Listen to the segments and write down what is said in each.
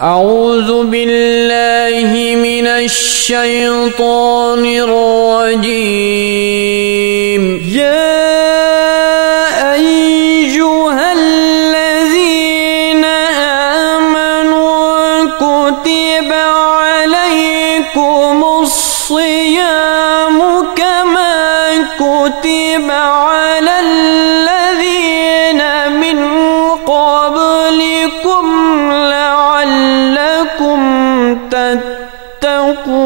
أعوذ بالله من الشيطان الرجيم يا أيها الذين آمنوا كتب عليكم الصيام كما كتب على الذين من قبلكم لعلكم تتقون.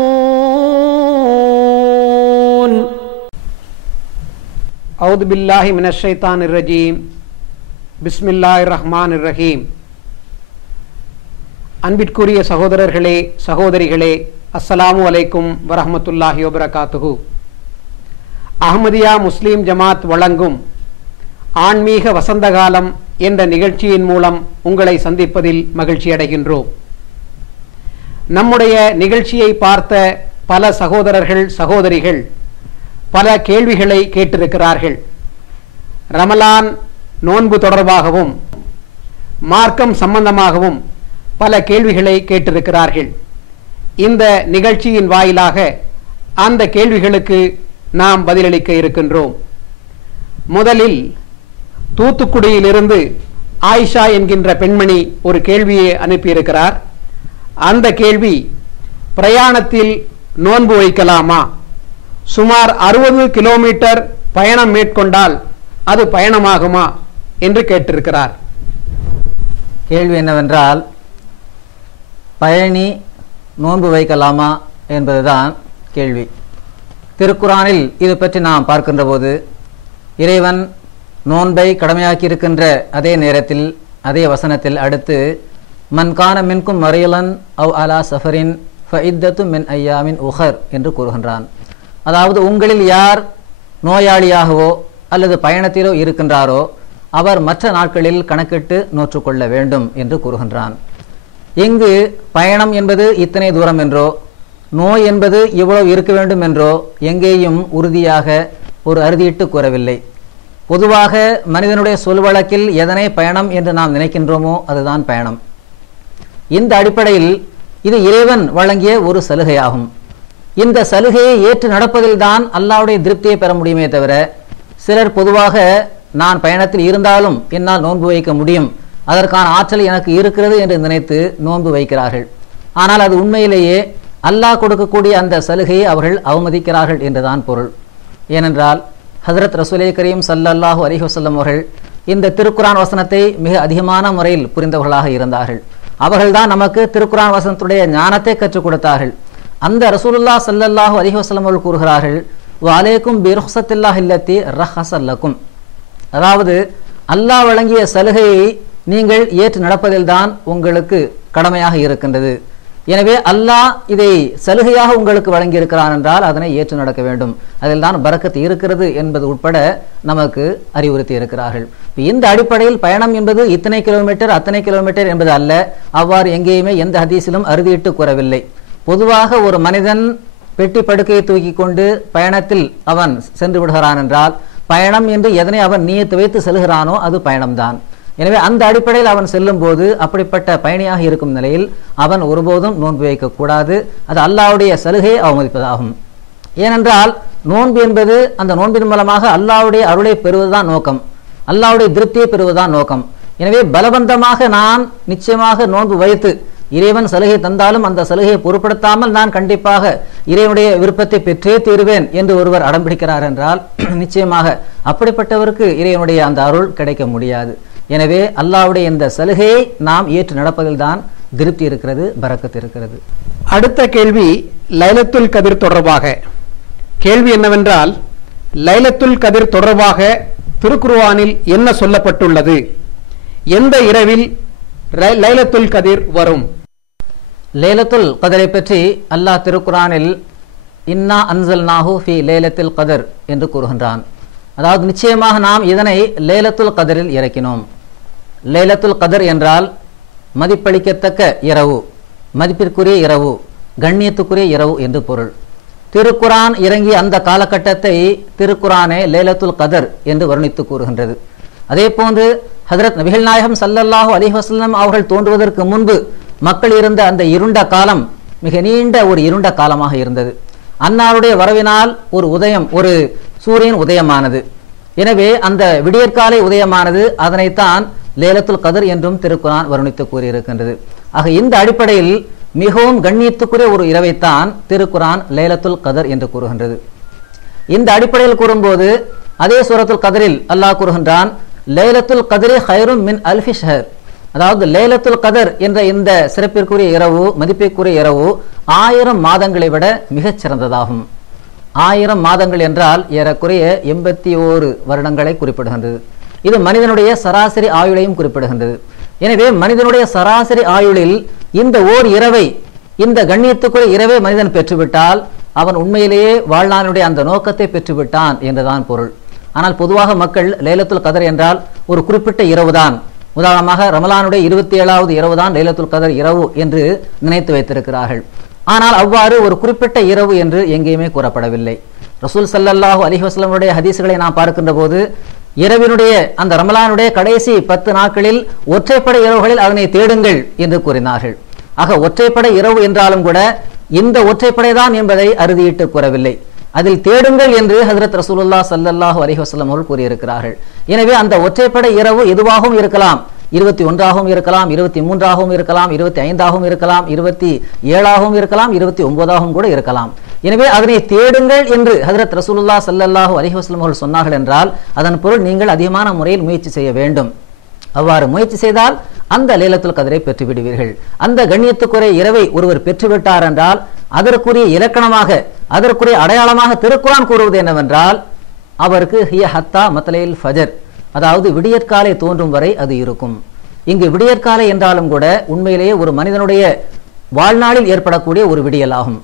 أعوذ بالله من الشيطان الرجيم. بسم الله الرحمن الرحيم. அன்பிற்குரிய சகோதரர்களே சகோதரிகளே, அஸ்ஸலாமு அலைக்கும் வரஹ்மத்துல்லாஹி வபரகாத்துஹு. அஹ்மதியா முஸ்லீம் ஜமாத் வழங்கும் ஆன்மீக வசந்தகாலம் என்ற நிகழ்ச்சியின் மூலம் உங்களை சந்திப்பதில் மகிழ்ச்சி அடைகின்றோம். நம்முடைய நிகழ்ச்சியை பார்த்த பல சகோதரர்கள் சகோதரிகள் பல கேள்விகளை கேட்டிருக்கிறார்கள். ரமலான் நோன்பு தொடர்பாகவும் மார்க்கம் சம்பந்தமாகவும் பல கேள்விகளை கேட்டிருக்கிறார்கள். இந்த நிகழ்ச்சியின் வாயிலாக அந்த கேள்விகளுக்கு நாம் பதிலளிக்க இருக்கின்றோம். முதலில் தூத்துக்குடியிலிருந்து ஆயிஷா என்கின்ற பெண்மணி ஒரு கேள்வியை அனுப்பியிருக்கிறார். அந்த கேள்வி, பிரயாணத்தில் நோன்பு வைக்கலாமா? சுமார் 60 கிலோமீட்டர் பயணம் மேற்கொண்டால் அது பயணமாகுமா என்று கேட்டிருக்கிறார். கேள்வி என்னவென்றால், பயணி நோன்பு வைக்கலாமா என்பதுதான் கேள்வி. திருக்குரானில் இது பற்றி நாம் பார்க்கின்ற போது இறைவன் நோன்பை கடமையாக்கி இருக்கின்ற அதே நேரத்தில் அதே வசனத்தில் அடுத்து மன்கான மின்கும் மரியலன் அவ் அலா சஃபரின் ஃபஇத்தத்து மின் ஐயாமின் உஹர் என்று கூறுகின்றான். அதாவது, உங்களில் யார் நோயாளியாகவோ அல்லது பயணத்திலோ இருக்கின்றாரோ அவர் மற்ற நாட்களில் கணக்கிட்டு நோற்றுக்கொள்ள வேண்டும் என்று கூறுகின்றான். இங்கு பயணம் என்பது இத்தனை தூரம் என்றோ நோய் என்பது இவ்வளவு இருக்க வேண்டும் என்றோ எங்கேயும் உறுதியாக ஒரு அறுதியிட்டு கூறவில்லை. பொதுவாக மனிதனுடைய சொல்வழக்கில் எதனை பயணம் என்று நாம் நினைக்கின்றோமோ அதுதான் பயணம். இந்த அடிப்படையில் இது இறைவன் வழங்கிய ஒரு சலுகையாகும். இந்த சலுகையை ஏற்று நடப்பதில்தான் அல்லாஹ்வுடைய திருப்தியை பெற முடியுமே தவிர, சிலர் பொதுவாக நான் பயணத்தில் இருந்தாலும் என்னால் நோன்பு வைக்க முடியும், அதற்கான ஆற்றல் எனக்கு இருக்கிறது என்று நினைத்து நோன்பு வைக்கிறார்கள். ஆனால் அது உண்மையிலேயே அல்லாஹ் கொடுக்கக்கூடிய அந்த சலுகையை அவர்கள் அவமதிக்கிறார்கள் என்றுதான் பொருள். ஏனென்றால் ஹஜ்ரத் ரசூலே கரீம் ஸல்லல்லாஹு அலைஹி வஸல்லம் அவர்கள் இந்த திருக்குரான் வசனத்தை மிக அதிகமான முறையில் புரிந்தவர்களாக இருந்தார்கள். அவர்கள்தான் நமக்கு திருக்குரான் வசனத்துடைய ஞானத்தை கற்றுக் கொடுத்தார்கள். அந்த ரசூலுல்லாஹ் ஸல்லல்லாஹு அலைஹி வஸல்லம் அவர்கள் கூறுகிறார்கள், வஅலைக்கும் பிருஹ்ஸத்தில்லாஹி அல்லதி ரஹஸல்லக்கும். அதாவது, அல்லாஹ் வழங்கிய சலுகையை நீங்கள் ஏற்று நடப்பதில்தான் உங்களுக்கு கடமையாக இருக்கின்றது. எனவே அல்லாஹ் இதை சலுகையாக உங்களுக்கு வழங்கி இருக்கிறான் என்றால் அதனை ஏற்று நடக்க வேண்டும், அதில் தான் பரக்கத்து இருக்கிறது என்பது உட்பட நமக்கு அறிவுறுத்தி இருக்கிறார்கள். இந்த அடிப்படையில் பயணம் என்பது இத்தனை கிலோமீட்டர் அத்தனை கிலோமீட்டர் என்பது அல்ல. அவ்வாறு எங்கேயுமே எந்த ஹதீஸிலும் அறுதியிட்டு கூறவில்லை. பொதுவாக ஒரு மனிதன் பெட்டி படுக்கையை தூக்கி கொண்டு பயணத்தில் அவன் சென்று விடுகிறான் என்றால் பயணம் என்று எதனை அவன் நியத்து வைத்து செல்கிறானோ அது பயணம்தான். எனவே அந்த அடிப்படையில் அவன் செல்லும் போது அப்படிப்பட்ட பயணியாக இருக்கும் நிலையில் அவன் ஒருபோதும் நோன்பு வைக்கக்கூடாது. அது அல்லாஹ்வுடைய சலுகையை அவமதிப்பதாகும். ஏனென்றால் நோன்பு என்பது அந்த நோன்பின் மூலமாக அல்லாஹ்வுடைய அருளை பெறுவதுதான் நோக்கம், அல்லாஹ்வுடைய திருப்தியை பெறுவதுதான் நோக்கம். எனவே பலவந்தமாக நான் நிச்சயமாக நோன்பு வைத்து இறைவன் சலுகை தந்தாலும் அந்த சலுகையை பொருட்படுத்தாமல் நான் கண்டிப்பாக இறைவனுடைய விருப்பத்தை பெற்றே தீருவேன் என்று ஒருவர் அடம்பிடிக்கிறார் என்றால் நிச்சயமாக அப்படிப்பட்டவருக்கு இறைவனுடைய அந்த அருள் கிடைக்க முடியாது. எனவே அல்லாஹ்வுடைய இந்த சலுகையை நாம் ஏற்று நடப்பதில்தான் திருப்தி இருக்கிறது, பரக்கத்து இருக்கிறது. அடுத்த கேள்வி லைலத்துல் கதிர் தொடர்பாக. கேள்வி என்னவென்றால், லைலத்துல் கதிர் தொடர்பாக திருக்குர்ஆனில் என்ன சொல்லப்பட்டுள்ளது? எந்த இரவில் லைலத்துல் கதிர் வரும்? லைலத்துல் கதரை பற்றி அல்லாஹ் திருக்குர்ஆனில் இன்னா அன்ஸல்நாஹு ஃபீ லைலத்துல் கதர் என்று கூறுகின்றான். அதாவது, நிச்சயமாக நாம் இதனை லைலத்துல் கதரில் இறக்கினோம். லைலத்துல் கதர் என்றால் மதிப்பளிக்கத்தக்க இரவு, மதிப்பிற்குரிய இரவு, கண்ணியத்துக்குரிய இரவு என்று பொருள். திருக்குரான் இறங்கிய அந்த காலகட்டத்தை திருக்குரானே லைலத்துல் கதர் என்று வர்ணித்து கூறுகின்றது. அதே போன்று ஹஜ்ரத் நபிகள் நாயகம் ஸல்லல்லாஹு அலைஹி வஸல்லம் அவர்கள் தோன்றுவதற்கு முன்பு மக்கள் இருந்த அந்த இருண்ட காலம் மிக நீண்ட ஒரு இருண்ட காலமாக இருந்தது. அன்னாருடைய வரவினால் ஒரு சூரியன் உதயமானது. எனவே அந்த விடியற்காலை உதயமானது, அதனைத்தான் லேலத்துல் கதர் என்றும் திருக்குரான் வர்ணித்து கூறியிருக்கின்றது. ஆக இந்த அடிப்படையில் மிகவும் கண்ணியத்துக்குரிய ஒரு இரவைத்தான் திருக்குரான் லேலத்துல் கதர் என்று கூறுகின்றது. இந்த அடிப்படையில் கூறும்போது அதே சூரத்துல் கதரில் அல்லாஹ் கூறுகின்றான், லைலத்துல் கத்ரி ஹைரும் மின் அல்ஃபி ஷஹர். அதாவது லைலத்துல் கதர் என்ற இந்த சிறப்பிற்குரிய இரவு, மதிப்பிற்குரிய இரவு 1000 மாதங்களை விட மிகச் சிறந்ததாகும். 1000 மாதங்கள் என்றால் ஏறக்குறைய 81 வருடங்களை குறிப்பிடுகின்றது. இது மனிதனுடைய சராசரி ஆயுளையும் குறிப்பிடுகின்றது. எனவே மனிதனுடைய சராசரி ஆயுளில் இந்த ஓர் இரவை, இந்த கண்ணியத்துக்குரிய இரவை மனிதன் பெற்றுவிட்டால் அவன் உண்மையிலேயே வாழ்நாளுடைய அந்த நோக்கத்தை பெற்றுவிட்டான் என்றுதான் பொருள். ஆனால் பொதுவாக மக்கள் லைலத்துல் கதர் என்றால் ஒரு குறிப்பிட்ட இரவுதான், உதாரணமாக ரமலானுடைய 27வது இரவுதான் லைலத்துல் கதர் இரவு என்று நினைத்து வைத்திருக்கிறார்கள். ஆனால் அவ்வாறு ஒரு குறிப்பிட்ட இரவு என்று எங்கேயுமே கூறப்படவில்லை. ரசூல் ஸல்லல்லாஹு அலைஹி வஸல்லமுடைய ஹதீஸ்களை நாம் பார்க்கின்ற போது இரவினுடைய அந்த ரமலானுடைய கடைசி 10 நாட்களில் ஒற்றைப்படை இரவுகளில் அதனை தேடுங்கள் என்று கூறினார்கள். ஆக ஒற்றைப்படை இரவு என்றாலும் கூட இந்த ஒற்றைப்படைதான் என்பதை அறுதியிட்டு கூறவில்லை, அதில் தேடுங்கள் என்று ஹஜ்ரத் ரசூலுல்லாஹ் ஸல்லல்லாஹு அலைஹி வஸல்லம் அவர்கள் கூறியிருக்கிறார்கள். எனவே அந்த ஒற்றைப்படை இரவு எதுவாகவும் இருக்கலாம், 21ஆகவும் இருக்கலாம், 23ஆகவும் இருக்கலாம், 25ஆகவும் இருக்கலாம், 27ஆகவும் இருக்கலாம், 29ஆகவும் கூட இருக்கலாம். எனவே அதனை தேடுங்கள் என்று ஹஜ்ரத் ரசூலுல்லாஹ் ஸல்லல்லாஹு அலைஹி வஸல்லம் அவர்கள் சொன்னார்கள் என்றால் அதன் பொருள் நீங்கள் அதிகமான முறையில் முயற்சி செய்ய வேண்டும். அவ்வாறு முயற்சி செய்தால் அந்த லைலத்துல் கத்ரை பெற்று விடுவீர்கள். அந்த கண்ணியத்துக்குரிய இரவை ஒருவர் பெற்றுவிட்டார் என்றால் அதற்குரிய இலக்கணமாக, அதற்குரிய அடையாளமாக திருக்குரான் கூறுவது என்னவென்றால், அவருக்கு ஹிய ஹத்தா மத்லைல் ஃபஜர், அதாவது விடியற்காலை தோன்றும் வரை அது இருக்கும். இங்கு விடியற்காலை என்றாலும் கூட உண்மையிலேயே ஒரு மனிதனுடைய வாழ்நாளில் ஏற்படக்கூடிய ஒரு விடியல் ஆகும்.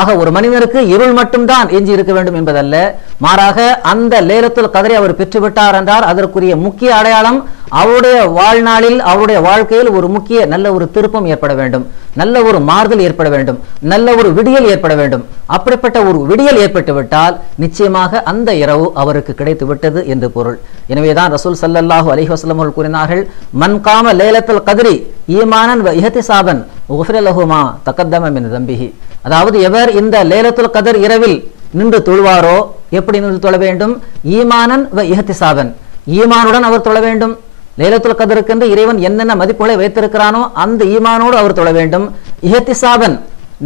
ஆக ஒரு மனிதனுக்கு இருள் மட்டும்தான் எஞ்சி இருக்க வேண்டும் என்பதல்ல, மாறாக அந்த லைலத்துல் கத்ரை அவர் பெற்றுவிட்டார் என்றால் அதற்குரிய முக்கிய அடையாளம் அவருடைய வாழ்நாளில், அவருடைய வாழ்க்கையில் ஒரு முக்கிய நல்ல ஒரு திருப்பம் ஏற்பட வேண்டும், நல்ல ஒரு மாறுதல் ஏற்பட வேண்டும், நல்ல ஒரு விடியல் ஏற்பட வேண்டும். அப்படிப்பட்ட ஒரு விடியல் ஏற்பட்டு விட்டால் நிச்சயமாக அந்த இரவு அவருக்கு கிடைத்து விட்டது என்று பொருள். எனவேதான் ரசூல் ஸல்லல்லாஹு அலைஹி வஸல்லம் அவர்கள் கூறினார்கள், மன் காம லைலத்துல் கத்ரி ஈமானன் வ இஹ்திசாபன் உஃபிர லஹு மா தகத்தம மின் தம்பிஹி. அதாவது எவர் இந்த லைலத்துல் கத்ர் இரவில் நின்று தொழுவாரோ, எப்படி நின்று தொழ வேண்டும்? ஈமானன் வ இஹ்திசாபன், ஈமானுடன் அவர் தொழ வேண்டும். லைலத்துல் கத்ருக்கு இறைவன் என்னென்ன மதிப்புகளை வைத்திருக்கிறானோ அந்த ஈமானோடு அவர் தொழ வேண்டும். இஹ்திசாபன்,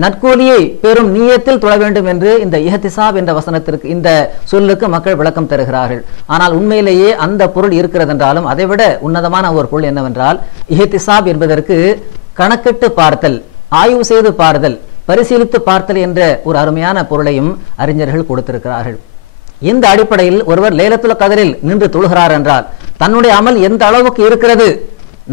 நற்கூலியை பெறும் நீயத்தில் தொழ வேண்டும் என்று இந்த இஹ்திசாப் என்ற வசனத்திற்கு, இந்த சொல்லுக்கு மக்கள் விளக்கம் தருகிறார்கள். ஆனால் உண்மையிலேயே அந்த பொருள் இருக்கிறது என்றாலும் அதைவிட உன்னதமான ஒரு பொருள் என்னவென்றால், இஹ்திசாப் என்பதற்கு கணக்கிட்டு பார்த்தல், ஆய்வு செய்து பார்த்தல், பரிசீலித்து பார்த்தல் என்ற ஒரு அருமையான பொருளையும் அறிஞர்கள் கொடுத்திருக்கிறார்கள். இந்த அடிப்படையில் ஒருவர் லைலத்துல் கத்ரில் நின்று தொழுகிறார் என்றால் தன்னுடைய அமல் எந்த அளவுக்கு இருக்கிறது,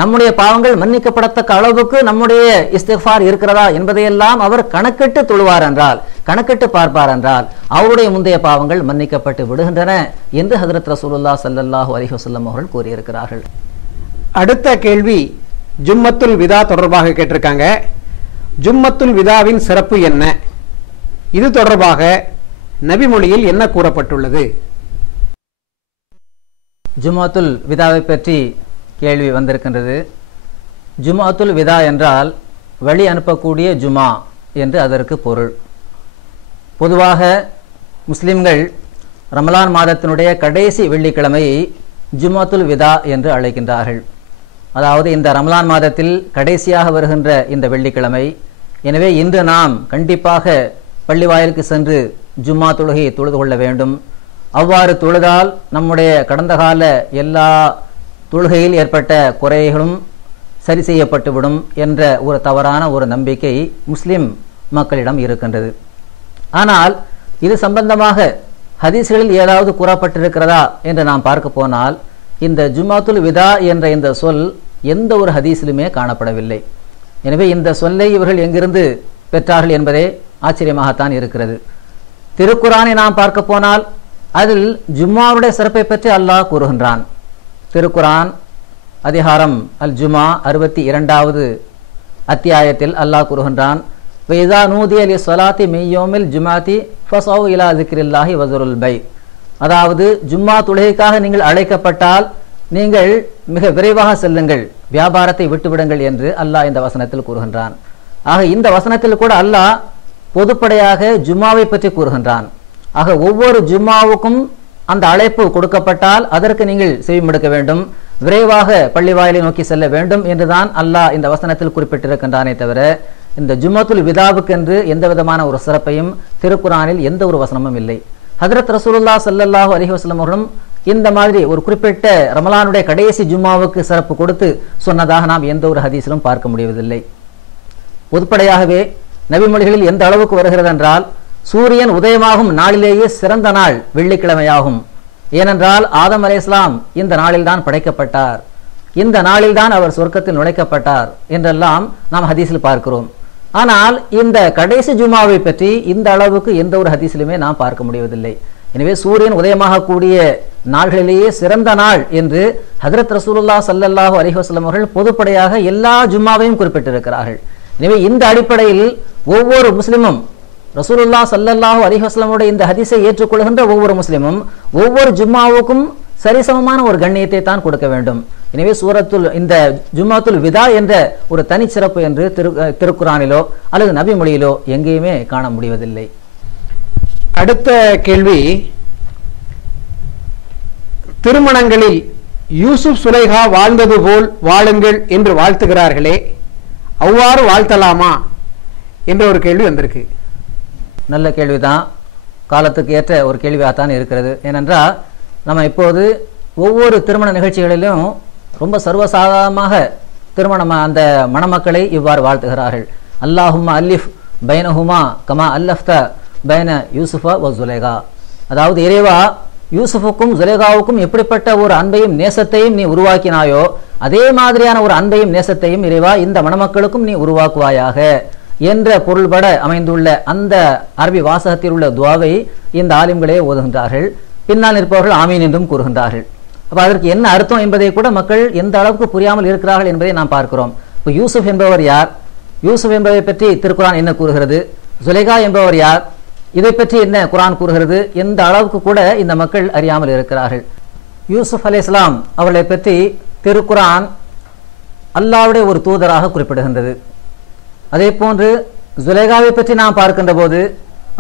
நம்முடைய பாவங்கள் மன்னிக்கப்படத்தக்க அளவுக்கு நம்முடைய இஸ்திக்ஃபார் இருக்கிறதா என்பதையெல்லாம் அவர் கணக்கிட்டு தொழுவார் என்றால், கணக்கிட்டு பார்ப்பார் என்றால் அவருடைய முந்தைய பாவங்கள் மன்னிக்கப்பட்டு விடுகின்றன என்று ஹஜ்ரத் ரசூலுல்லாஹ் ஸல்லல்லாஹு அலைஹி வஸல்லம் அவர்கள் கூறியிருக்கிறார்கள். அடுத்த கேள்வி ஜும்மத்துல் விதா தொடர்பாக கேட்டிருக்காங்க. ஜும்மத்துல் விதாவின் சிறப்பு என்ன? இது தொடர்பாக நபிமொழியில் என்ன கூறப்பட்டுள்ளது? ஜும்அத்துல் விதாவை பற்றி கேள்வி வந்திருக்கின்றது. ஜும்அத்துல் விதா என்றால் வழி அனுப்பக்கூடிய ஜுமா என்று அதற்கு பொருள். பொதுவாக முஸ்லிம்கள் ரமலான் மாதத்தினுடைய கடைசி வெள்ளிக்கிழமையை ஜும்அத்துல் விதா என்று அழைக்கின்றார்கள். அதாவது இந்த ரமலான் மாதத்தில் கடைசியாக வருகின்ற இந்த வெள்ளிக்கிழமை. எனவே இன்று நாம் கண்டிப்பாக பள்ளி வாயிலுக்கு சென்று ஜும்மா தொழுகையை தொழுது கொள்ள வேண்டும். அவ்வாறு தொழுதால் நம்முடைய கடந்த கால எல்லா தொழுகையில் ஏற்பட்ட குறைகளும் சரி செய்யப்பட்டுவிடும் என்ற ஒரு தவறான ஒரு நம்பிக்கை முஸ்லிம் மக்களிடம் இருக்கின்றது. ஆனால் இது சம்பந்தமாக ஹதீஸ்களில் ஏதாவது கூறப்பட்டிருக்கிறதா என்று நாம் பார்க்க போனால் இந்த ஜும்அத்துல் விதா என்ற இந்த சொல் எந்த ஒரு ஹதீஸிலுமே காணப்படவில்லை. எனவே இந்த சொல்லை இவர்கள் எங்கிருந்து பெற்றார்கள் என்பதே ஆச்சரியமாகத்தான் இருக்கிறது. திருக்குரானை நாம் பார்க்க போனால் அதில் ஜும்மாவுடைய சிறப்பை பற்றி அல்லாஹ் கூறுகின்றான். திருக்குரான் அதிகாரம் அல் ஜுமா 62வது அத்தியாயத்தில் அல்லாஹ் கூறுகின்றான், வைதா நூதிய லிஸ்ஸலாத்தி மின் யௌமில் ஜுமாத்தி ஃபஸவு இலா ஸிக்ரில்லாஹி வஸருல் பை. அதாவது ஜும்மா தொழுகைக்காக நீங்கள் அழைக்கப்பட்டால் நீங்கள் மிக விரைவாக செல்லுங்கள், வியாபாரத்தை விட்டுவிடுங்கள் என்று அல்லாஹ் இந்த வசனத்தில் கூறுகின்றான். ஆக இந்த வசனத்தில் கூட அல்லாஹ் பொதுப்படையாக ஜும்மாவை பற்றி கூறுகின்றான். ஆக ஒவ்வொரு ஜும்மாவுக்கும் அந்த அழைப்பு கொடுக்கப்பட்டால் அதற்கு நீங்கள் செவிமடுக்க வேண்டும், விரைவாக பள்ளி வாயிலை நோக்கி செல்ல வேண்டும் என்றுதான் அல்லாஹ் இந்த வசனத்தில் குறிப்பிட்டிருக்கின்றானே தவிர இந்த ஜும்மத்துல் விதாவுக்கு என்று எந்த விதமான ஒரு சிறப்பையும் திருக்குரானில் எந்த ஒரு வசனமும் இல்லை. ஹஜ்ரத் ரசூலுல்லாஹ் ஸல்லல்லாஹு அலைஹி வஸல்லம் அவர்களும் இந்த மாதிரி ஒரு குறிப்பிட்ட ரமலானுடைய கடைசி ஜும்மாவுக்கு சிறப்பு கொடுத்து சொன்னதாக நாம் எந்த ஒரு ஹதீஸிலும் பார்க்க முடிவதில்லை. பொதுப்படையாகவே நபிமொழிகளில் எந்த அளவுக்கு வருகிறது என்றால், சூரியன் உதயமாகும் நாளிலேயே சிறந்த நாள் வெள்ளிக்கிழமையாகும். ஏனென்றால் ஆதம் அலைஹிஸ்ஸலாம் இந்த நாளில்தான் படைக்கப்பட்டார், இந்த நாளில்தான் அவர் சொர்க்கத்தில் நுழைக்கப்பட்டார் என்றெல்லாம் நாம் ஹதீஸில் பார்க்கிறோம். ஆனால் இந்த கடைசி ஜும்மாவை பற்றி இந்த அளவுக்கு எந்த ஒரு ஹதீஸிலுமே நாம் பார்க்க முடிவதில்லை. எனவே சூரியன் உதயமாக கூடிய நாள்களிலேயே சிறந்த நாள் என்று ஹஜ்ரத் ரசூலுல்லாஹ் ஸல்லல்லாஹு அலைஹி வஸல்லம் அவர்கள் பொதுப்படையாக எல்லா ஜும்மாவையும் குறிப்பிட்டிருக்கிறார்கள். எனவே இந்த அடிப்படையில் ஒவ்வொரு முஸ்லிமும் ரசூலுல்லாஹ் ஸல்லல்லாஹு அலைஹி வஸல்லமுடைய இந்த ஹதீஸை ஏற்றுக்கொள்கின்ற ஒவ்வொரு முஸ்லிமும் ஒவ்வொரு ஜும்மாவுக்கும் சரிசமமான ஒரு கண்ணியத்தை தான் கொடுக்க வேண்டும். எனவே இந்த ஜும்மாத்துல் விதா என்ற ஒரு தனிச்சிறப்பு என்று திருக்குரானிலோ அல்லது நபி மொழியிலோ எங்கேயுமே காண முடிவதில்லை. அடுத்த கேள்வி, திருமணங்களில் யூசுப் சுலைஹா வாழ்ந்தது போல் வாழுங்கள் என்று வாழ்த்துகிறார்களே, அவ்வாறு வாழ்த்தலாமா என்ற ஒரு கேள்வி வந்திருக்கு. நல்ல கேள்விதான், காலத்துக்கு ஏற்ற ஒரு கேள்வியாகத்தான் இருக்கிறது. ஏனென்றால் நம்ம இப்போது ஒவ்வொரு திருமண நிகழ்ச்சிகளிலும் ரொம்ப சர்வசாதாரணமாக அந்த மணமக்களை இவ்வாறு வாழ்த்துகிறார்கள். அல்லாஹும்ம அல்லிஃப் பைனஹுமா கமா அல்லஃப்த பைன யூசுஃபா வ ஜுலைகா. அதாவது இறைவா, யூசுஃபுக்கும் ஜுலைகாவுக்கும் எப்படிப்பட்ட ஒரு அன்பையும் நேசத்தையும் நீ உருவாக்கினாயோ அதே மாதிரியான ஒரு அன்பையும் நேசத்தையும் இறைவா இந்த மணமக்களுக்கும் நீ உருவாக்குவாயாக என்ற பொருள்பட அமைந்துள்ள அந்த அரபி வாசகத்தில் உள்ள துவாவை இந்த ஆலிம்களே ஓதுகின்றார்கள். பின்னால் இருப்பவர்கள் ஆமீன் என்றும் கூறுகின்றார்கள். அப்ப அதற்கு என்ன அர்த்தம் என்பதை கூட மக்கள் எந்த அளவுக்கு புரியாமல் இருக்கிறார்கள் என்பதை நாம் பார்க்கிறோம். இப்போ யூசுப் என்பவர் யார், யூசுப் என்பதை பற்றி திருக்குரான் என்ன கூறுகிறது, ஜுலைகா என்பவர் யார், இதை பற்றி என்ன குரான் கூறுகிறது, எந்த அளவுக்கு கூட இந்த மக்கள் அறியாமல் இருக்கிறார்கள். யூசுப் அலைஹிஸ்ஸலாம் அவர்களை பற்றி திருக்குரான் அல்லாஹ்வுடைய ஒரு தூதராக குறிப்பிடுகின்றது. அதே போன்று ஜுலைகாவை பற்றி நாம் பார்க்கின்ற போது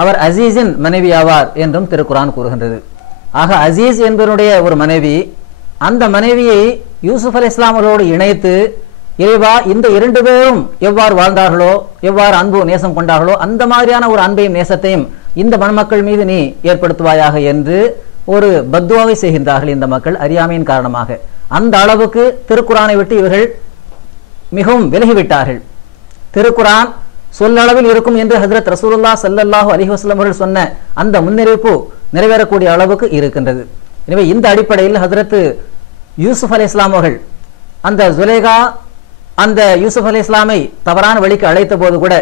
அவர் அசீஸின் மனைவி ஆவார் என்றும் திருக்குரான் கூறுகின்றது. ஆக அசீஸ் என்பவருடைய ஒரு மனைவி, அந்த மனைவியை யூசுப் அலைஹிஸ்ஸலாம் அவர்களோடு இணைத்து இறைவா இந்த இரண்டு பேரும் எவ்வாறு வாழ்ந்தார்களோ எவ்வாறு அன்பு நேசம் கொண்டார்களோ அந்த மாதிரியான ஒரு அன்பையும் நேசத்தையும் இந்த மணமக்கள் மீது நீ ஏற்படுத்துவாயாக என்று ஒரு பத்வாவை செய்கின்றார்கள் இந்த மக்கள் அறியாமையின் காரணமாக. அந்த அளவுக்கு திருக்குரானை விட்டு இவர்கள் மிகவும் விலகிவிட்டார்கள். திருக்குரான் சொல்லளவில் இருக்கும் என்று ஹஜ்ரத் ரசூலுல்லாஹ் ஸல்லல்லாஹு அலைஹி வஸல்லம் அவர்கள் சொன்ன அந்த முன்னறிவிப்பு நிறைவேறக்கூடிய அளவுக்கு இருக்கின்றது. எனவே இந்த அடிப்படையில் ஹஜ்ரத் யூசுப் அலைஹிஸ்ஸலாம் அவர்கள் அந்த ஜுலைகா அந்த யூசுப் அலைஹிஸ்ஸலாமை தவறான வழிக்கு அழைத்த போது கூட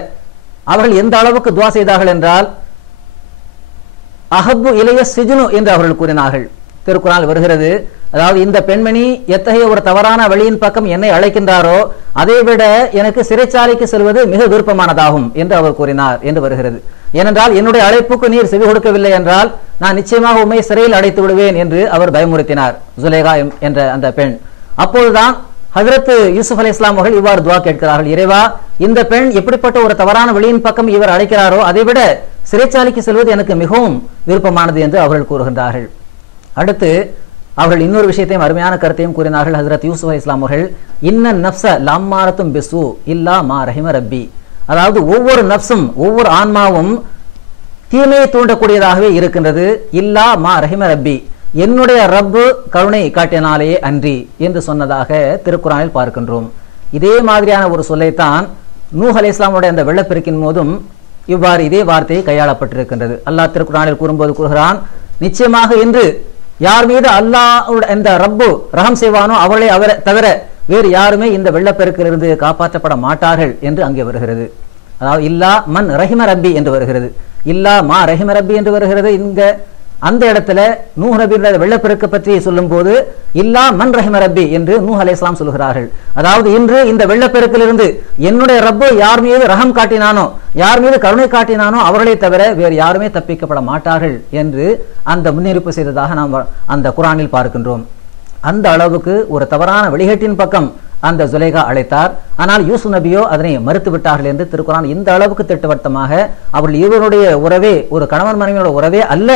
அவர்கள் எந்த அளவுக்கு துவா செய்தார்கள் என்றால், அஹப்பு இலைய சிஜ்னு என்று அவர்கள் கூறினார்கள். திருக்குறான் வருகிறது, அதாவது இந்த பெண்மணி எத்தகைய ஒரு தவறான வழியின் பக்கம் என்னை அழைக்கின்றாரோ அதைவிட எனக்கு சிறைச்சாலைக்கு செல்வது மிக விருப்பமானதாகும் என்று அவர் கூறினார் என்று வருகிறது. ஏனென்றால் என்னுடைய அழைப்புக்கு நீர் செவி கொடுக்கவில்லை என்றால் நான் நிச்சயமாக உண்மை சிறையில் அடைத்து விடுவேன் என்று அவர் பயமுறுத்தினார் ஜுலைகா என்ற அந்த பெண். அப்போதுதான் ஹஜ்ரத் யூசுப் அலைஹிஸ்ஸலாம் அவர்கள் இவ்வாறு துவா கேட்கிறார்கள், இறைவா இந்த பெண் எப்படிப்பட்ட ஒரு தவறான வழியின் பக்கம் இவர் அழைக்கிறாரோ அதைவிட சிறைச்சாலைக்கு செல்வது எனக்கு மிகவும் விருப்பமானது என்று அவர்கள் கூறுகின்றார்கள். அடுத்து அவர்கள் இன்னொரு விஷயத்தையும் அருமையான கருத்தையும் கூறினார்கள். ஹஜ்ரத் யூசுப் அலைஹிஸ்ஸலாம் அவர்கள் இன்ன நஃப்ஸ லம்மாரத்தும் பிஸு இல்லா மா ரஹிம ரப்பி, அதாவது ஒவ்வொரு நஃப்ஸும் ஒவ்வொரு ஆன்மாவும் தீமையை தூண்டக்கூடியதாகவே இருக்கின்றது, இல்லா மா ரஹிம ரப்பி, என்னுடைய ரப்பு கருணை காட்டினாலேயே அன்றி என்று சொன்னதாக திருக்குரானில் பார்க்கின்றோம். இதே மாதிரியான ஒரு சொல்லைத்தான் நூஹ் அலைஹிஸ்ஸலாமுடைய அந்த வெள்ளப்பெருக்கின் போதும் இவ்வாறு இதே வார்த்தையை கையாளப்பட்டிருக்கின்றது. அல்லாஹ் திருக்குரானில் கூறும்போது கூறுகிறான், நிச்சயமாக இன்று யார் மீது அல்லாஹ் இந்த ரப்பு ரஹம் செய்வானோ அவளை தவிர வேறு யாருமே இந்த வெள்ளப்பெருக்கிலிருந்து காப்பாற்றப்பட மாட்டார்கள் என்று அங்கே வருகிறது. அதாவது இல்லா மன் ரஹிம ரப்பி என்று வருகிறது, இல்லா மா ரஹிம ரப்பி என்று வருகிறது. இங்க அந்த இடத்துல நூஹ் நபியுடைய வெள்ளப்பெருக்க பற்றி சொல்லும் போது இல்லா மன் ரஹிம ரப்பி என்று நூஹ் அலைஹிஸ்ஸலாம் சொல்கிறார்கள். அதாவது இன்று இந்த வெள்ளப்பெருக்கிலிருந்து என்னுடைய ரப்பு யார் மீது ரஹம் காட்டினானோ யார் மீது கருணை காட்டினானோ அவர்களை தவிர வேறு யாருமே தப்பிக்கப்பட மாட்டார்கள் என்று அந்த முன்னெடுப்பு செய்ததாக நாம் அந்த குரானில் பார்க்கின்றோம். அந்த அளவுக்கு ஒரு தவறான வழிகேட்டின் பக்கம் அந்த ஜுலைகா அழைத்தார். ஆனால் யூசுப் நபியோ அதனை மறுத்து விட்டார்கள் என்று திருக்குரான் இந்த அளவுக்கு திட்டவட்டமாக அவர்கள் இருவருடைய உறவே ஒரு கணவன் மனைவியோட உறவே அல்ல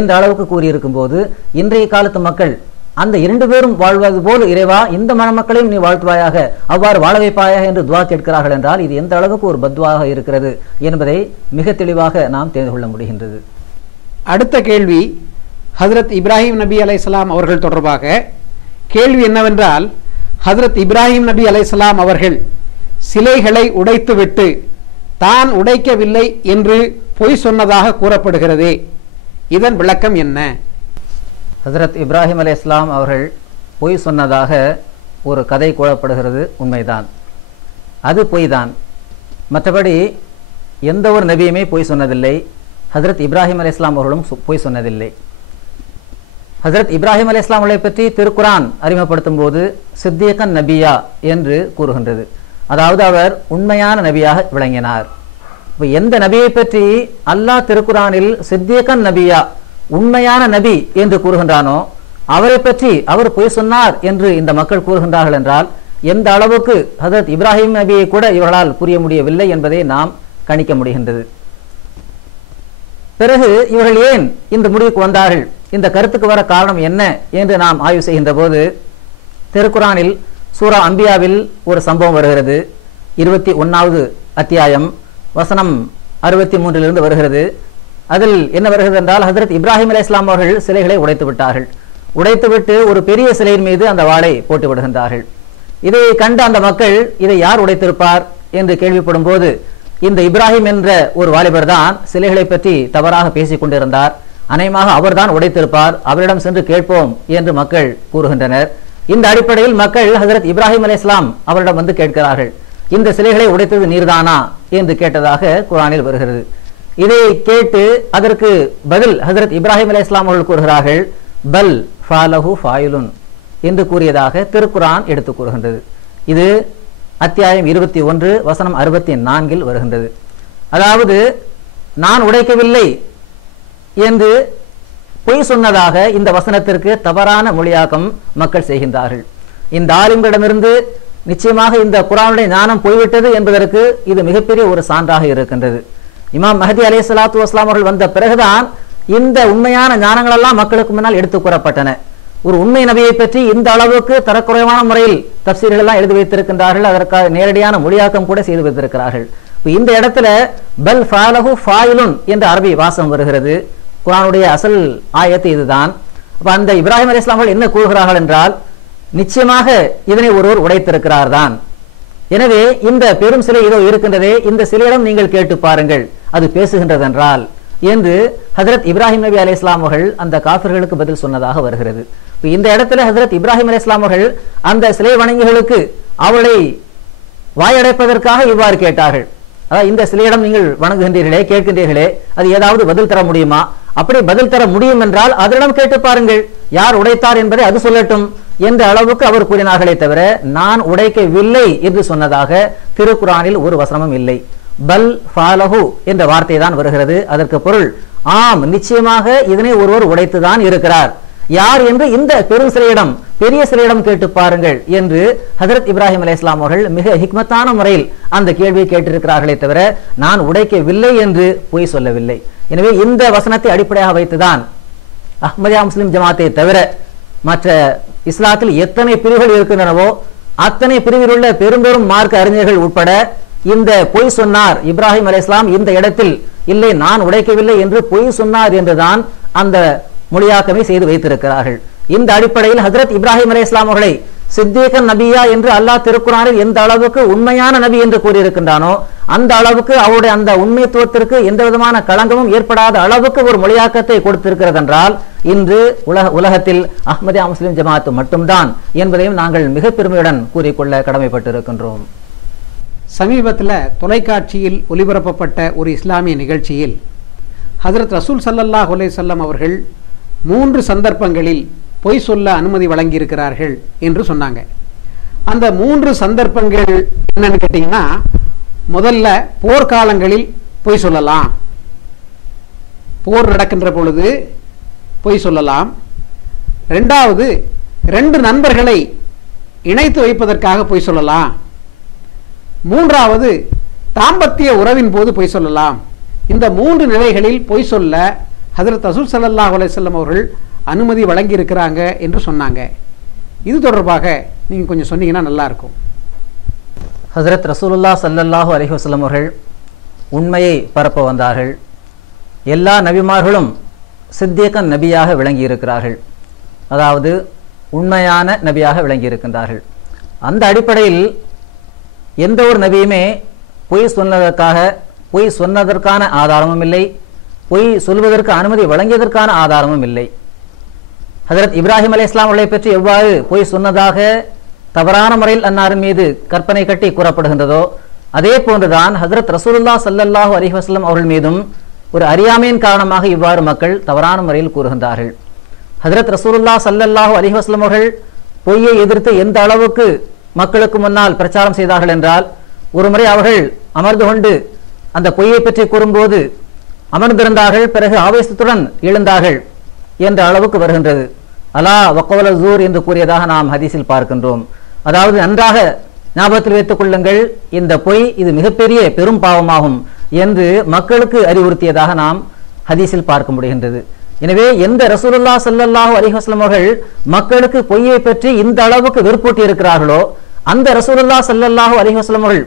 என்ற அளவுக்கு கூறியிருக்கும் போது இன்றைய காலத்து மக்கள் அந்த இரண்டு பேரும் வாழ்வது போல் இறைவா இந்த மணமக்களையும் நீ வாழ்த்துவாயாக, அவ்வாறு வாழ வைப்பாயாக என்று துவா கேட்கிறார்கள் என்றால் இது எந்த அளவுக்கு ஒரு பத்வாக இருக்கிறது என்பதை மிக தெளிவாக நாம் தெரிந்து கொள்ள முடிகின்றது. அடுத்த கேள்வி ஹஜ்ரத் இப்ராஹிம் நபி அலைஹிஸ்ஸலாம் அவர்கள் தொடர்பாக. கேள்வி என்னவென்றால், ஹஜ்ரத் இப்ராஹிம் நபி அலைஹிஸ்ஸலாம் அவர்கள் சிலைகளை உடைத்துவிட்டு தான் உடைக்கவில்லை என்று பொய் சொன்னதாக கூறப்படுகிறதே, இதன் விளக்கம் என்ன? ஹஜ்ரத் இப்ராஹிம் அலைஹிஸ்ஸலாம் அவர்கள் பொய் சொன்னதாக ஒரு கதை கூறப்படுகிறது, உண்மைதான், அது பொய் தான். மற்றபடி எந்த ஒரு நபியுமே பொய் சொன்னதில்லை. ஹஜ்ரத் இப்ராஹிம் அலைஹிஸ்ஸலாம் அவர்களும் பொய் சொன்னதில்லை. ஹஜ்ரத் இப்ராஹிம் அலைஹிஸ்ஸலாம் அவர்களை பற்றி திருக்குரான் அறிமுகப்படுத்தும் போது சித்தியக்கன் நபியா என்று கூறுகின்றது. அதாவது அவர் உண்மையான நபியாக விளங்கினார். இப்போ எந்த நபியை பற்றி அல்லாஹ் திருக்குரானில் சித்தியக்கன் நபியா உண்மையான நபி என்று கூறுகின்றானோ அவரை பற்றி அவர் பொய் சொன்னார் என்று இந்த மக்கள் கூறுகின்றார்கள் என்றால் எந்த அளவுக்கு ஹஜ்ரத் இப்ராஹிம் நபியை கூட இவர்களால் புரிய முடியவில்லை என்பதை நாம் கணிக்க முடிகின்றது. பிறகு இவர்கள் ஏன் இந்த முடிவுக்கு வந்தார்கள், இந்த கருத்துக்கு வர காரணம் என்ன என்று நாம் ஆய்வு செய்கின்ற போது திருக்குரானில் சூரா அம்பியாவில் ஒரு சம்பவம் வருகிறது. 21வது அத்தியாயம் வசனம் 63 வருகிறது. அதில் என்ன வருகிறது என்றால், ஹஜ்ரத் இப்ராஹிம் அலைஹிஸ்ஸலாம் அவர்கள் சிலைகளை உடைத்து விட்டார்கள். உடைத்துவிட்டு ஒரு பெரிய சிலையின் மீது அந்த வாளை போட்டு விடுகின்றார்கள். இதை கண்ட அந்த மக்கள் இதை யார் உடைத்திருப்பார் என்று கேள்விப்படும் போது இந்த இப்ராஹிம் என்ற ஒரு வாலிபர் தான் சிலைகளை பற்றி தவறாக பேசிக் கொண்டிருந்தார், அநேகமாக அவர்தான் உடைத்திருப்பார், அவரிடம் சென்று கேட்போம் என்று மக்கள் கூறுகின்றனர். இந்த அடிப்படையில் மக்கள் ஹஜ்ரத் இப்ராஹிம் அலைஹிஸ்ஸலாம் அவரிடம் வந்து கேட்கிறார்கள், இந்த சிலைகளை உடைத்தது நீர்தானா என்று கேட்டதாக குர்ஆனில் வருகிறது. இதை கேட்டு அதற்கு பதில் ஹஜ்ரத் இப்ராஹிம் அலைஹிஸ்ஸலாம் அவர்கள் கூறுகிறார்கள், பல் ஃபாலஹு ஃபாயிலுன் என்று கூறியதாக திருக்குரான் எடுத்து கூறுகின்றது. இது அத்தியாயம் 21 வசனம் 64 வருகின்றது. அதாவது நான் உடைக்கவில்லை என்று பொய் சொன்னதாக இந்த வசனத்திற்கு தவறான மொழியாக்கம் மக்கள் செய்கின்றார்கள். இந்த ஆலிம்களிடமிருந்து நிச்சயமாக இந்த குர்ஆனுடைய ஞானம் போய்விட்டது என்பதற்கு இது மிகப்பெரிய ஒரு சான்றாக இருக்கின்றது. இமாம் மஹதி அலைஹிஸ்ஸலாத்து வஸ்ஸலாம் அவர்கள் வந்த பிறகுதான் இந்த உண்மையான ஞானங்கள் எல்லாம் மக்களுக்கு முன்னால் எடுத்து கூறப்பட்டன. ஒரு உண்மை நபியை பற்றி இந்த அளவுக்கு தரக்குறைவான முறையில் தஃசீர்கள் எல்லாம் எழுதி வைத்திருக்கின்றார்கள், அதற்காக நேரடியான மொழியாக்கம் கூட செய்து வைத்திருக்கிறார்கள். இந்த இடத்துல பல் ஃபாலஹு ஃபாயிலுன் என்ற அரபி வாசம் வருகிறது. குர்ஆனுடைய அசல் ஆயத்து இதுதான். அந்த இப்ராஹிம் அலைஹிஸ்ஸலாம் அவர்கள் என்ன கூறுகிறார்கள் என்றால், நிச்சயமாக இதனை ஒருவர் உடைத்திருக்கிறார் தான். எனவே இந்த பெரும் சிலை இதோ இருக்கின்றதே, இந்த சிலையிடம் நீங்கள் கேட்டு பாருங்கள், அது பேசுகின்றது என்றால் என்று ஹஜ்ரத் இப்ராஹிம் நபி அலைஹிஸ்ஸலாம் அவர்கள் அந்த காஃபிர்களுக்கு பதில் சொன்னதாக வருகிறது. இந்த இடத்துல ஹஜ்ரத் இப்ராஹிம் அலைஹிஸ்ஸலாம் அவர்கள் அந்த சிலை வணங்கிகளுக்கு அவளை வாயடைப்பதற்காக இவ்வாறு கேட்டார்கள். அதாவது இந்த சிலையிடம் நீங்கள் வணங்குகின்றீர்களே, கேட்கின்றீர்களே, அது ஏதாவது பதில் தர முடியுமா? அப்படி பதில் தர முடியும் என்றால் அதனிடம் கேட்டு பாருங்கள், யார் உடைத்தார் என்பதை அது சொல்லட்டும் என்ற அளவுக்கு அவர் கூறினார்களே தவிர நான் உடைக்கவில்லை என்று சொன்னதாக திருக்குரானில் ஒரு வசனமும் இல்லை. பல் ஃபாலஹு என்ற வார்த்தை தான் வருகிறது. அதற்கு பொருள் ஆம், நிச்சயமாக இதனை ஒருவர் உடைத்துதான் இருக்கிறார். யார் என்று இந்த பெரும் சிலையிடம், பெரிய சிலையிடம் கேட்டு பாருங்கள் என்று ஹஜ்ரத் இப்ராஹிம் அலைஹிஸ்ஸலாம் அவர்கள் மிக ஹிக்மத்தான முறையில் அந்த கேள்வியை கேட்டிருக்கிறார்களே தவிர நான் உடைக்கவில்லை என்று பொய் சொல்லவில்லை. எனவே இந்த வசனத்தை அடிப்படையாக வைத்துதான் அஹ்மதியா முஸ்லிம் ஜமாத்தை தவிர மற்ற இஸ்லாத்தில் எத்தனை பிரிவுகள் இருக்கின்றனவோ அத்தனை பிரிவில் உள்ள பெரும் பெரும் மார்க்க அறிஞர்கள் உட்பட இந்த பொய் சொன்னார் இப்ராஹிம் அலைஹிஸ்ஸலாம் இந்த இடத்தில் இல்லை நான் உடைக்கவில்லை என்று பொய் சொன்னார் என்றுதான் அந்த மொழியாக்கமே செய்து வைத்திருக்கிறார்கள். இந்த அடிப்படையில் ஹஜ்ரத் இப்ராஹிம் அலைஹிஸ்ஸலாம் அவர்களை சித்திகன் நபியா என்று அல்லாஹ் திருக்குரானில் எந்த அளவுக்கு உண்மையான நபி என்று கூறியிருக்கின்றானோ அந்த அளவுக்கு அவருடைய அந்த உண்மைத்துவத்திற்கு எந்த விதமான களங்கமும் ஏற்படாத அளவுக்கு ஒரு மொழியாக்கத்தை கொடுத்திருக்கிறது என்றால் இன்று உலகத்தில் அஹ்மதியா முஸ்லிம் ஜமாத் மட்டும்தான் என்பதையும் நாங்கள் மிக பெருமையுடன் கூறிக்கொள்ள கடமைப்பட்டிருக்கின்றோம். சமீபத்தில் தொலைக்காட்சியில் ஒளிபரப்பப்பட்ட ஒரு இஸ்லாமிய நிகழ்ச்சியில் ஹஜ்ரத் ரசூல் ஸல்லல்லாஹு அலைஹி வஸல்லம் அவர்கள் 3 சந்தர்ப்பங்களில் பொய் சொல்ல அனுமதி வழங்கியிருக்கிறார்கள் என்று சொன்னாங்க. அந்த 3 சந்தர்ப்பங்கள் என்னன்னு கேட்டீங்கன்னா, முதல்ல போர்க்காலங்களில் பொய் சொல்லலாம், போர் நடக்கின்ற பொழுது பொய் சொல்லலாம். 2வது 2 நண்பர்களை இணைத்து வைப்பதற்காக பொய் சொல்லலாம். மூன்றாவது தாம்பத்திய உறவின் போது பொய் சொல்லலாம். இந்த 3 நிலைகளில் பொய் சொல்ல ஹஜ்ரத் ரசூல் ஸல்லல்லாஹு அலைஹி வஸல்லம் அவர்கள் அனுமதி வழங்கி இருக்கிறாங்க என்று சொன்னாங்க. இது தொடர்பாக நீங்க கொஞ்சம் சொன்னீங்கன்னா நல்லா இருக்கும். ஹஜ்ரத் ரசூலுல்லாஹ் ஸல்லல்லாஹு அலைஹி வஸல்லம் அவர்கள் உண்மையை பரப்ப வந்தார்கள். எல்லா நபிமார்களும் சித்தியக்கன் நபியாக விளங்கி இருக்கிறார்கள், அதாவது உண்மையான நபியாக விளங்கி இருக்கின்றார்கள். அந்த அடிப்படையில் எந்த ஒரு நபியுமே பொய் சொன்னதற்கான ஆதாரமும் இல்லை, பொய் சொல்வதற்கு அனுமதி வழங்கியதற்கான ஆதாரமும் இல்லை. ஹஜ்ரத் இப்ராஹிம் அலைஹிஸ்ஸலாம் அவர்களை பற்றி எவ்வாறு பொய் சொன்னதாக தவறான முறையில் அன்னாரின் மீது கற்பனை கட்டி கூறப்படுகின்றதோ அதே போன்றுதான் ஹஜ்ரத் ரசூலுல்லாஹ் ஸல்லல்லாஹு அலைஹி வஸல்லம் அவர்கள் மீதும் ஒரு அறியாமையின் காரணமாக இவ்வாறு மக்கள் தவறான முறையில் கூறுகின்றார்கள். ஹஜ்ரத் ரசூலுல்லாஹ் ஸல்லல்லாஹு அலைஹி வஸல்லம் அவர்கள் பொய்யை எதிர்த்து எந்த அளவுக்கு மக்களுக்கு முன்னால் பிரச்சாரம் செய்தார்கள் என்றால், ஒரு முறை அவர்கள் அமர்ந்து கொண்டு அந்த பொய்யை பற்றி கூறும்போது அமர்ந்திருந்தார்கள், பிறகு ஆவேசத்துடன் எழுந்தார்கள் என்ற அளவுக்கு வருகின்றது. அலா வக்கவல ஜூர் என்று கூறியதாக நாம் ஹதீஸில் பார்க்கின்றோம். அதாவது நன்றாக ஞாபகத்தில் வைத்துக் கொள்ளுங்கள், இந்த பொய் இது மிகப்பெரிய பெரும் பாவமாகும் என்று மக்களுக்கு அறிவுறுத்தியதாக நாம் ஹதீஸில் பார்க்க முடிகின்றது. எனவே எந்த ரசூலுல்லாஹ் ஸல்லல்லாஹு அலைஹி வஸல்லம் அவர்கள் மக்களுக்கு பொய்யை பற்றி இந்த அளவுக்கு வெறுப்பூட்டி இருக்கிறார்களோ அந்த ரசூலுல்லாஹ் ஸல்லல்லாஹு அலைஹி வஸல்லம் அவர்கள்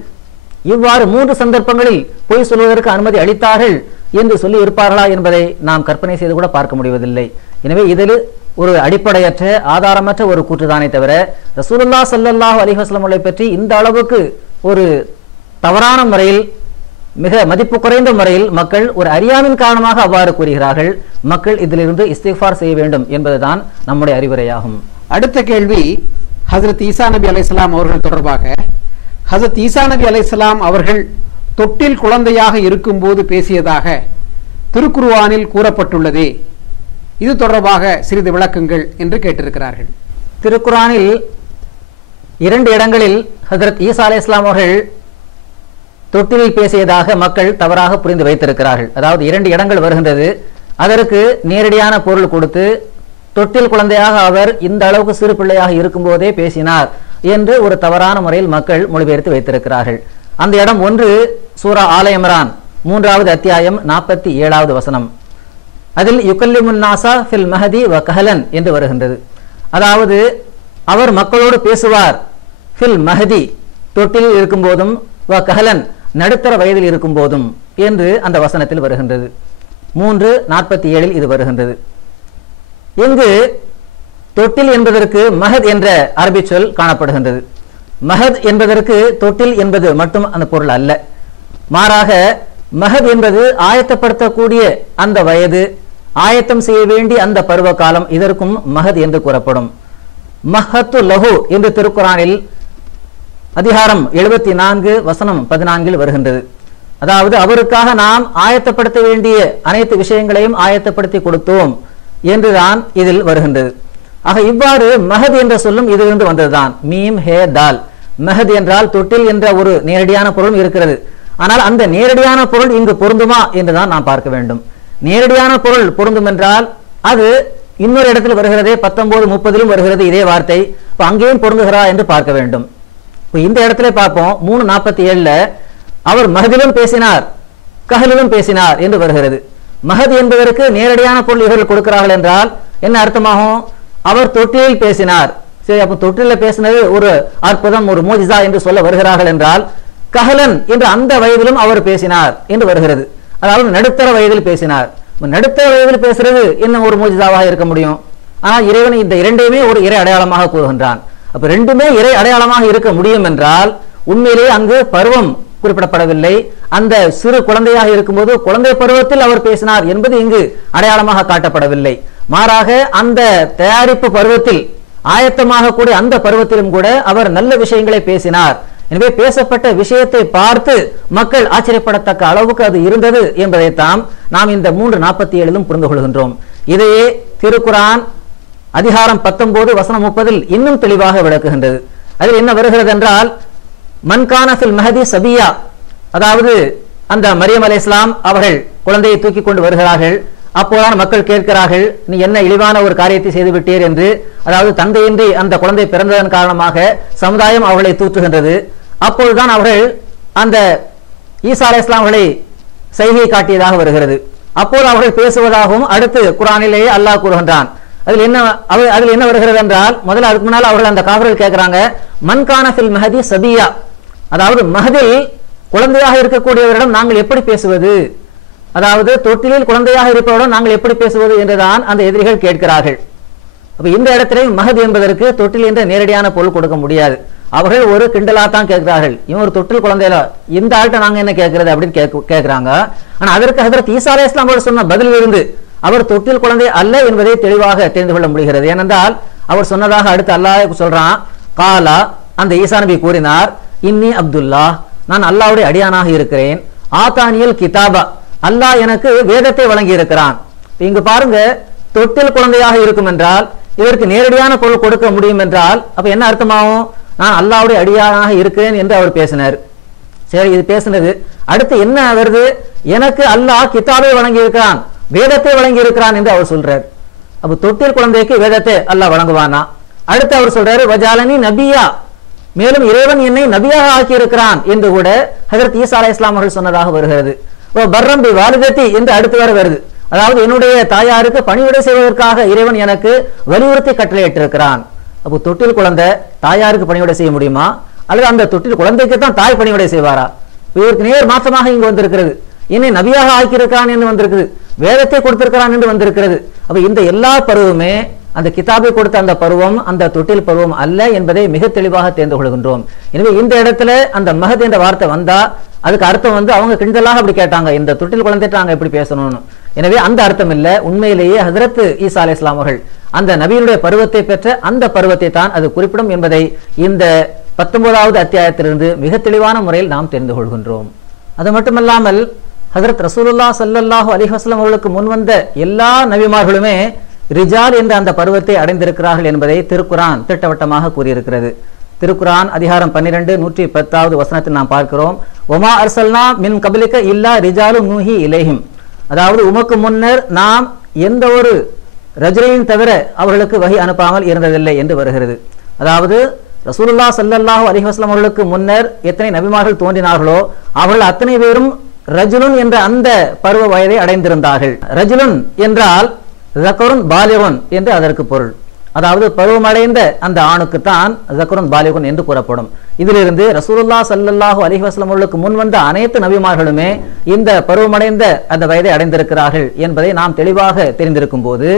இவ்வாறு 3 சந்தர்ப்பங்களில் பொய் சொல்வதற்கு அனுமதி அளித்தார்கள் என்று சொல்லி இருப்பார்களா என்பதை நாம் கற்பனை செய்து கூட பார்க்க முடிவதில்லை. எனவே இதில் ஒரு அடிப்படையற்ற ஆதாரமற்ற ஒரு கூற்றுதானே தவிர ரசூலுல்லாஹ் ஸல்லல்லாஹு அலைஹி வஸல்லம் அவர்களை பற்றி இந்த அளவுக்கு ஒரு தவறான முறையில், மிக மதிப்பு குறைந்த முறையில் மக்கள் ஒரு அறியாமையின் காரணமாக அவ்வாறு கூறுகிறார்கள். மக்கள் இதிலிருந்து இஸ்திக்ஃபார் செய்ய வேண்டும் என்பதுதான் நம்முடைய அறிவுரையாகும். அடுத்த கேள்வி ஹஜ்ரத் ஈசா நபி அலைஹிஸ்ஸலாம் அவர்கள் தொடர்பாக. ஹஜ்ரத் ஈசா நபி அலைஹிஸ்ஸலாம் அவர்கள் தொட்டில் குழந்தையாக இருக்கும்போது பேசியதாக திருக்குர்ஆனில் கூறப்பட்டுள்ளதே, இது தொடர்பாக சிறிது விளக்குங்கள் என்று கேட்டிருக்கிறார்கள். திருக்குர்ஆனில் 2 இடங்களில் ஹஜ்ரத் ஈசா அலைஹிஸ்ஸலாம் அவர்கள் தொட்டிலில் பேசியதாக மக்கள் தவறாக புரிந்து வைத்திருக்கிறார்கள். அதாவது 2 இடங்கள் வருகின்றது, அதற்கு நேரடியான பொருள் கொடுத்து தொட்டில் குழந்தையாக அவர் இந்த அளவுக்கு சிறு பிள்ளையாக இருக்கும் போதே பேசினார் என்று ஒரு தவறான முறையில் மக்கள் மொழிபெயர்த்து வைத்திருக்கிறார்கள். அந்த இடம் ஒன்று சூரா ஆல இம்ரான் 3வது அத்தியாயம் 47வது வசனம். அதில் யுகல்லிமுன் நாஸா ஃபில் மஹதி வ கஹலன் என்று வருகின்றது. அதாவது அவர் மக்களோடு பேசுவார் ஃபில் மஹதி தொட்டிலில் இருக்கும் போதும், வ கஹலன் நடுத்தர வயதில் இருக்கும் போதும் என்று அந்த வசனத்தில் வருகின்றது. 3:47 இது வருகின்றது. இங்கு தொட்டில் என்பதற்கு மஹத் என்ற அரபி சொல் காணப்படுகின்றது. மஹத் என்பதற்கு தொட்டில் என்பது மட்டும் அந்த பொருள் அல்ல, மாறாக மஹத் என்பது ஆயத்தப்படுத்தக்கூடிய அந்த வயது, ஆயத்தம் செய்ய வேண்டிய அந்த பருவ காலம், இதற்கும் மஹத் என்று கூறப்படும். மஹத்து லஹு என்று திருக்குர்ஆனில் அதிகாரம் 74 வசனம் 14 வருகின்றது. அதாவது அவருக்காக நாம் ஆயத்தப்படுத்த வேண்டிய அனைத்து விஷயங்களையும் ஆயத்தப்படுத்தி கொடுத்தோம் என்றுதான் இதில் வருகின்றது. ஆக இவ்வாறு மஹத் என்ற சொல்லும் இதிலிருந்து வந்ததுதான். மீம் ஹே தால். மஹத் என்றால் தொட்டில் என்ற ஒரு நேரடியான பொருளும் இருக்கிறது. ஆனால் அந்த நேரடியான பொருள் இங்கு பொருந்துமா என்றுதான் நாம் பார்க்க வேண்டும். நேரடியான பொருள் பொருந்தும் என்றால் அது இன்னொரு இடத்தில் வருகிறது, 19:30 வருகிறது இதே வார்த்தை. அங்கேயும் பொருந்துகிறா என்று பார்க்க வேண்டும். இந்த இடத்துல பார்ப்போம் 3:47 அவர் மஹதிலும் பேசினார் கஹலிலும் பேசினார் என்று வருகிறது. மஹத் என்பதற்கு நேரடியான பொருள் இவர்கள் கொடுக்கிறார்கள் என்றால் என்ன அர்த்தமாகும்? அவர் தொட்டிலில் பேசினார். சரி, அப்ப தொட்டிலில் பேசினது ஒரு அற்புதம், ஒரு மோஜிசா என்று சொல்ல வருகிறார்கள் என்றால், கஹலன் என்று அந்த வயதிலும் அவர் பேசினார் என்று வருகிறது. அதாவது நடுத்தர வயதில் பேசினார். நடுத்தர வயதில் பேசுறது என்ன ஒரு மோஜிசாவாக இருக்க முடியும்? ஆனால் இறைவன் இந்த 2மே ஒரு இறை அடையாளமாக கூறுகின்றான். அப்ப 2மே இறை அடையாளமாக இருக்க முடியும் என்றால் உண்மையிலேயே அங்கு பருவம் குறிப்பிடப்படவில்லை. அந்த சிறு குழந்தையாக இருக்கும்போது குழந்தை பருவத்தில் அவர் பேசினார் என்பது இங்கு அடையாளமாக காட்டப்படவில்லை. மாறாக அந்த தயாரிப்பு பருவத்தில், ஆயத்தமாக கூடிய அந்த பருவத்திலும் கூட அவர் நல்ல விஷயங்களை பேசினார். எனவே பேசப்பட்ட விஷயத்தை பார்த்து மக்கள் ஆச்சரியப்படத்தக்க அளவுக்கு அது இருந்தது என்பதைத்தான் நாம் இந்த 3:47 புரிந்து கொள்கின்றோம். இதையே திருக்குர்ஆன் அதிகாரம் 19 வசனம் 30 இன்னும் தெளிவாக விளக்குகின்றது. அதில் என்ன வருகிறது என்றால், மன்கான ஃபில் மஹதி சபியா, அதாவது அந்த மரியம் அலைஹிஸ்ஸலாம் அவர்கள் குழந்தையை தூக்கி கொண்டு வருகிறார்கள். அப்போதான் மக்கள் கேட்கிறார்கள், நீ என்ன இழிவான ஒரு காரியத்தை செய்து விட்டீர் என்று. அதாவது தந்தையின்றி அந்த குழந்தை பிறந்ததன் காரணமாக சமுதாயம் அவர்களை தூற்றுகின்றது. அப்பொழுதுதான் அவர்கள் அந்த ஈசா அலைஹிஸ்ஸலாம் அவர்களை செய்கை காட்டியதாக வருகிறது. அப்போது அவர்கள் பேசுவதாகவும் அடுத்து குர்ஆனிலேயே அல்லாஹ் கூறுகின்றான். அதில் என்ன வருகிறது என்றால், முதல்ல அதுக்கு முன்னால் அவர்கள் அந்த காஃபிர்கள் கேட்கிறாங்க, மன்கான ஃபில் மஹதி சபியா, அதாவது மஹதில் குழந்தையாக இருக்கக்கூடியவரிடம் நாங்கள் எப்படி பேசுவது, அதாவது தொட்டிலில் குழந்தையாக இருப்பவரிடம் நாங்கள் எப்படி பேசுவது என்றுதான் அந்த எதிரிகள் கேட்கிறார்கள். அப்ப இந்த இடத்திலே மஹத் என்பதற்கு தொட்டில் என்ற நேரடியான பொருள் கொடுக்க முடியாது. அவர்கள் ஒரு கிண்டலா தான் கேட்கிறார்கள், இவன் ஒரு தொட்டில் குழந்தையில இந்த ஆள்கிட்ட நாங்க என்ன கேட்கறது அப்படின்னு கேட்கிறாங்க. ஆனா அதற்கு ஹஜ்ரத் ஈசா அலைஹிஸ்ஸலாம் அவர்கள் சொன்ன பதிலில் இருந்து அவர் தொட்டில் குழந்தை அல்ல என்பதை தெளிவாக தெரிந்து கொள்ள முடிகிறது. ஏனென்றால் அவர் சொன்னதாக அடுத்து அல்லாஹ் சொல்றான், காலா, அந்த ஈசா நபி கூறினார், இன்னி அப்துல்லா, நான் அல்லாஹ்வுடைய அடியானாக இருக்கிறேன், ஆதானியல் கிதாபா, அல்லாஹ் எனக்கு வேதத்தை வழங்கி இருக்கிறான். இங்கு பாருங்க, தொட்டில் குழந்தையாக இருக்கும் என்றால் இதற்கு நேரடியான பொருள் கொடுக்க முடியும் என்றால் அப்ப என்ன அர்த்தமாகும்? நான் அல்லாஹ்வுடைய அடியானாக இருக்கிறேன் என்று அவர் பேசினார். சரி, இது பேசினது அடுத்து என்ன வருது? எனக்கு அல்லாஹ் கிதாபை வழங்கி இருக்கிறான், வேதத்தை வழங்கி இருக்கிறான் என்று அவர் சொல்றார். அப்ப தொட்டில் குழந்தைக்கு வேதத்தை அல்லாஹ் வழங்குவானா? அடுத்து அவர் சொல்றாரு, வஜாலனி நபியா, மேலும் இறைவன் என்னை நபியாக ஆக்கி இருக்கிறான் என்று கூட ஹஜ்ரத் ஈசா அலைஹிஸ்ஸலாம் அவர்கள் சொன்னதாக வருகிறது. பர்ரம் பி வாலிதத்தி என்று அடுத்து வர வருது. அதாவது என்னுடைய தாயாருக்கு பணிவிடை செய்வதற்காக இறைவன் எனக்கு வலியுறுத்தி கட்டளையிட்டிருக்கிறான். அப்போ தொட்டில் குழந்தை தாயாருக்கு பணிவிடை செய்ய முடியுமா? அல்லது அந்த தொட்டில் குழந்தைக்கு தான் தாய் பணிவிடை செய்வாரா? இதற்கு நேர் மாற்றமாக இங்கு வந்திருக்கிறது. என்னை நபியாக ஆக்கியிருக்கிறான் என்று வந்திருக்குது, வேதத்தை கொடுத்திருக்கிறான் என்று வந்திருக்கிறது. அப்ப இந்த எல்லா பருவமே அந்த கிதாபை கொடுத்த அந்த பருவம் அந்த தொட்டில் பருவம் அல்ல என்பதை மிக தெளிவாக தெரிந்து கொள்கின்றோம். எனவே இந்த இடத்துல அந்த மஹத் என்ற வார்த்தை வந்தா அதுக்கு அர்த்தம் அவங்க கிண்டலாக அப்படி கேட்டாங்க, இந்த தொட்டில் குழந்தைட்டு நாங்க எப்படி பேசணும்னு. எனவே அந்த அர்த்தம் இல்ல. உண்மையிலேயே ஹஜ்ரத் ஈசா அலைஹிஸ்ஸலாம் அவர்கள் அந்த நபியினுடைய பருவத்தை பெற்ற அந்த பருவத்தை தான் அது குறிப்பிடும் என்பதை இந்த 19வது அத்தியாயத்திலிருந்து மிக தெளிவான முறையில் நாம் தெரிந்து கொள்கின்றோம். அது மட்டுமல்லாமல் ஹஜ்ரத் ரசூலுல்லாஹ் ஸல்லல்லாஹு அலைஹி வஸல்லம் அவர்களுக்கு முன்வந்த எல்லா நபிமார்களுமே ரிஜால் என்ற அந்த பருவத்தை அடைந்திருக்கிறார்கள் என்பதை திருக்குரான் திட்டவட்டமாக கூறியிருக்கிறது. திருக்குரான் அதிகாரம் 12 110வது வசனத்தில் நாம் பார்க்கிறோம், ஒமா அர்சல்னா மின் கபலிக இல்லா ரிஜாலு நூஹி இலைஹிம், அதாவது உமக்கு முன்னர் நாம் எந்த ஒரு ரஜுலையும் தவிர அவர்களுக்கு வஹி அனுப்பாமல் இருந்ததில்லை என்று வருகிறது. அதாவது ரசூலுல்லாஹ் ஸல்லல்லாஹு அலைஹி வஸல்லம் அவர்களுக்கு முன்னர் எத்தனை நபிமார்கள் தோன்றினார்களோ அவர்கள் அத்தனை பேரும் ரஜுலுன் என்ற அந்த பருவ வயதை அடைந்திருந்தார்கள். ரஜுலுன் என்றால் ஜக்கருன் பாலிகுன் என்று அதற்கு பொருள். அதாவது பருவமடைந்த அந்த ஆணுக்குத்தான் ஜக்கருன் பாலிகுன் என்று கூறப்படும். இதிலிருந்து ரசூலுல்லாஹ் ஸல்லல்லாஹு அலைஹி வஸல்லம் அவர்களுக்கு முன் வந்த அனைத்து நபிமார்களுமே இந்த பருவமடைந்த அந்த வயதை அடைந்திருக்கிறார்கள் என்பதை நாம் தெளிவாக தெரிந்திருக்கும் போது,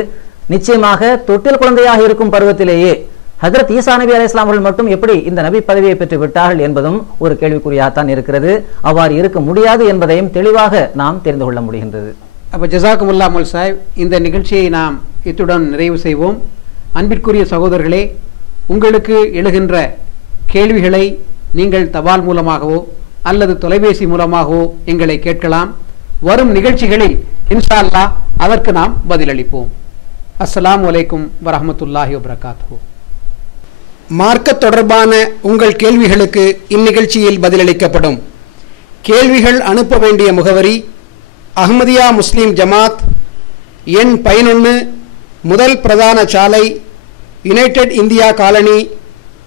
நிச்சயமாக தொட்டில் குழந்தையாக இருக்கும் பருவத்திலேயே ஹஜ்ரத் ஈசா நபி அலைஹிஸ்ஸலாம் அவர்கள் மட்டும் எப்படி இந்த நபி பதவியை பெற்று விட்டார்கள் என்பதும் ஒரு கேள்விக்குறியாகத்தான் இருக்கிறது. அவ்வாறு இருக்க முடியாது என்பதையும் தெளிவாக நாம் தெரிந்து கொள்ள முடிகின்றது. அப்போ ஜஸாக்குமுல்லாஹ் மௌலவி சாஹிப், இந்த நிகழ்ச்சியை நாம் இத்துடன் நிறைவு செய்வோம். அன்பிற்குரிய சகோதரர்களே, உங்களுக்கு எழுகின்ற கேள்விகளை நீங்கள் தபால் மூலமாகவோ அல்லது தொலைபேசி மூலமாகவோ எங்களை கேட்கலாம். வரும் நிகழ்ச்சிகளில் இன்ஷா அல்லாஹ் அதற்கு நாம் பதிலளிப்போம். அஸ்ஸலாமு அலைக்கும் வரஹ்மத்துல்லாஹி வபரகாத்துஹு. மார்க்க தொடர்பான உங்கள் கேள்விகளுக்கு இந்நிகழ்ச்சியில் பதிலளிக்கப்படும். கேள்விகள் அனுப்ப வேண்டிய முகவரி: அஹ்மதியா முஸ்லிம் ஜமாத், எண் 11, முதல் பிரதான சாலை, United India colony,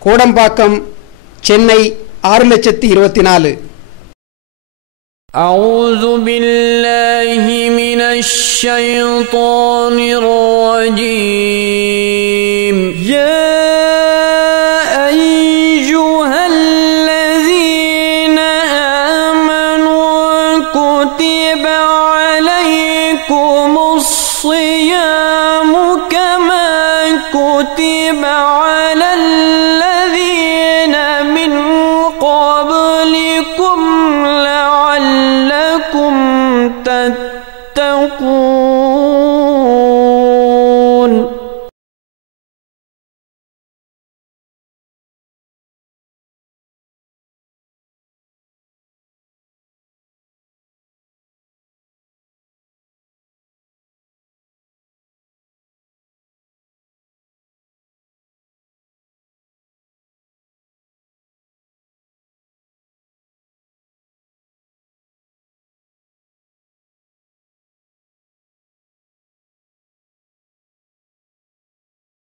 Kodambakkam, Chennai 6024. أعوذ بالله من الشيطان الرجيم. يا أيها الذين آمنوا كتب عليكم الصيام كما كتب على